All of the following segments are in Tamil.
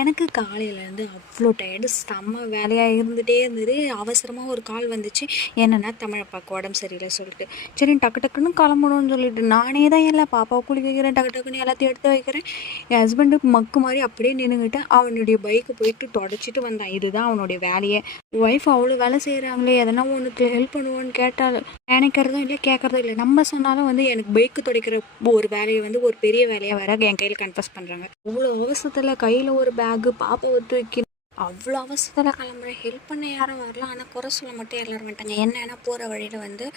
எனக்கு காலையிலேருந்து அவ்வளோ டயர்டு, செம்ம வேலையாக இருந்துகிட்டே இருந்தது. அவசரமாக ஒரு கால் வந்துச்சு. என்னென்னா தமிழப்பாக்கு உடம்பு சரியில்லை சொல்லிட்டு, சரி டக்கு டக்குன்னு கிளம்பணும்னு சொல்லிட்டு நானே தான் எல்லாம் பாப்பாவை குளிக்க வைக்கிறேன், டக்கு டக்குன்னு எல்லாத்தையும் எடுத்து வைக்கிறேன். என் ஹஸ்பண்டு மக்கு மாதிரி அப்படியே நின்றுக்கிட்டேன். அவனுடைய பைக்கு போயிட்டு தொடச்சிட்டு வந்தான். இதுதான் அவனுடைய வேலையே. ஒய்ஃப் அவ்வளோ வேலை செய்கிறாங்களே, எதனா ஒன்றுக்கு ஹெல்ப் பண்ணுவோன்னு கேட்டால் நினைக்கிறதும் இல்லை, கேட்குறதும் இல்லை. நம்ம சொன்னாலும் எனக்கு பைக்கு துடைக்கிற ஒரு வேலையை ஒரு பெரிய வேலையாக வேற என் கையில் கன்ஃபஸ் பண்ணுறாங்க. அவ்வளோ அவசரத்தில் கையில் ஒரு பேகு பாப்பாவை தூக்கி அவ்வளோ அவசரத்தில் கிளம்புறேன். ஹெல்ப் பண்ண யாரும் வரல, ஆனால் குறை சொல்ல மட்டும் எல்லோரும் வந்துட்டாங்க. என்னன்னா போகிற வழியில்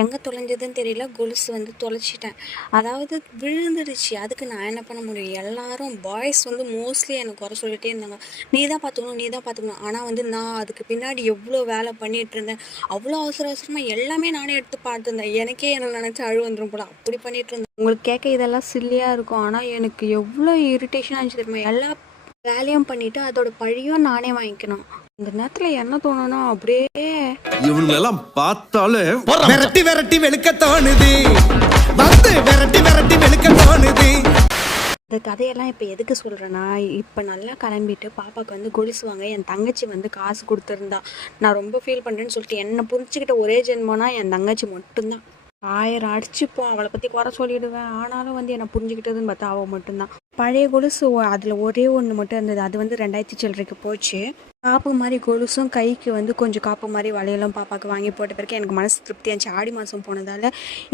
எங்கே தொலைஞ்சதுன்னு தெரியல, கொலுசு தொலைச்சிட்டேன். அதாவது விழுந்துடுச்சு. அதுக்கு நான் என்ன பண்ண முடியும்? எல்லாரும் பாய்ஸ் மோஸ்ட்லி எனக்கு குறை சொல்லிகிட்டே இருந்தாங்க. நீ தான் பார்த்துக்கணும். ஆனால் நான் அதுக்கு பின்னாடி எவ்வளோ வேலை பண்ணிகிட்டு இருந்தேன். அவ்வளோ அவசரமாக எல்லாமே நானே எடுத்து பார்த்துருந்தேன். எனக்கே என்ன நினச்சி அழு வந்துடும் போல, அப்படி பண்ணிகிட்டு இருந்தேன். உங்களுக்கு கேட்க இதெல்லாம் சில்லியாக இருக்கும், ஆனால் எனக்கு எவ்வளோ இரிட்டேஷனாக இருந்துச்சு தெரியுமா? எல்லா வேலையும் பண்ணிட்டு அதோட பழியும் நானே வாங்கிக்கணும். இந்த நேரத்துல என்ன தோணும்னா, அப்படியே இவங்களெல்லாம் பார்த்தாலே விரட்டி விரட்டி வெளுக்க தோணுது, விரட்டி விரட்டி வெளுக்க தோணுது. இந்த கதையெல்லாம் இப்போ எதுக்கு சொல்கிறேன்னா, இப்போ நல்லா கிளம்பிட்டு பாப்பாவுக்கு கொலுசு வாங்க என் தங்கச்சி காசு கொடுத்துருந்தா. நான் ரொம்ப ஃபீல் பண்ணுறேன்னு சொல்லிட்டு என்னை புரிஞ்சுக்கிட்ட ஒரே ஜென்மனா என் தங்கச்சி மட்டும்தான். 1000 அடிச்சுப்போம், அவளை பற்றி குறை சொல்லிடுவேன். ஆனாலும் என்னை புரிஞ்சுக்கிட்டதுன்னு பார்த்தா அவள் மட்டும்தான். பழைய கொலுசு அதில் ஒரே ஒன்று மட்டும் இருந்தது. அது 2000 சில்லறைக்கு போச்சு. காப்பு மாதிரி கொலுசும், கைக்கு கொஞ்சம் காப்பு மாதிரி வளையலும் பாப்பாவுக்கு வாங்கி போட்ட பிறகு எனக்கு மனசு திருப்தியாச்சு. ஆடி மாதம் போனதால்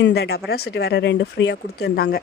இந்த டபரா செட்டு வேறு 2 ஃப்ரீயாக கொடுத்துருந்தாங்க.